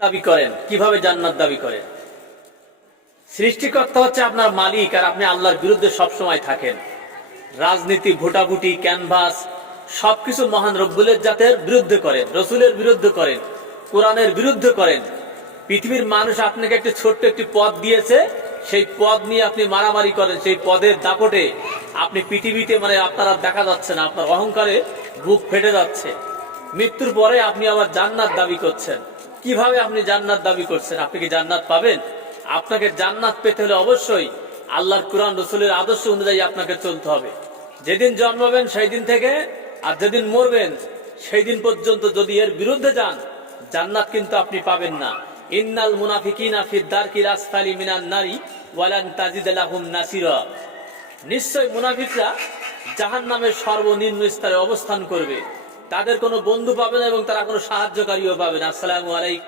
দাবি করেন, কিভাবে জান্নাত দাবি করেন? সৃষ্টিকর্তা হচ্ছে আপনার মালিক, আর আপনি আল্লাহর বিরুদ্ধে সবসময় থাকেন। রাজনীতি, ভোটাভুটি, ক্যানভাস সবকিছু মহান রব্বুল ইজ্জাতের বিরুদ্ধে করেন, রসুলের বিরুদ্ধে করেন, কোরআনের বিরুদ্ধে করেন। পৃথিবীর মানুষ আপনাকে একটি ছোট্ট একটি পদ দিয়েছে, সেই পদ নিয়ে আপনি মারামারি করেন। সেই পদের দাপটে আপনি পৃথিবীতে আপনারা দেখা যাচ্ছে না, আপনার অহংকারে বুক ফেটে যাচ্ছে। মৃত্যুর পরে আপনি আবার জান্নাত দাবি করছেন। কিভাবে আপনি জান্নাত দাবি করছেন? আপনি কি জান্নাত পাবেন? আপনাকে জান্নাত পেতে হলে অবশ্যই আল্লাহর কোরআন রসুলের আদর্শ অনুযায়ী আপনাকে চলতে হবে। যেদিন জন্মাবেন সেই দিন থেকে আর যেদিন মরবেন সেই দিন পর্যন্ত যদি এর বিরুদ্ধে যান, জান্নাত কিন্তু আপনি পাবেন না। ইন্নাল মুনাফিকিনা ফি দারকিল আসফালি মিনান নারি ওয়ালান তাজিদ লাহুম নাসিরা। নিশ্চয় মুনাফিকরা জাহান্নামের সর্বনিম্ন স্তরে অবস্থান করবে। তাদের কোনো বন্ধু পাবে না এবং তারা কোনো সাহায্যকারীও পাবে না। আসসালামু আলাইকুম।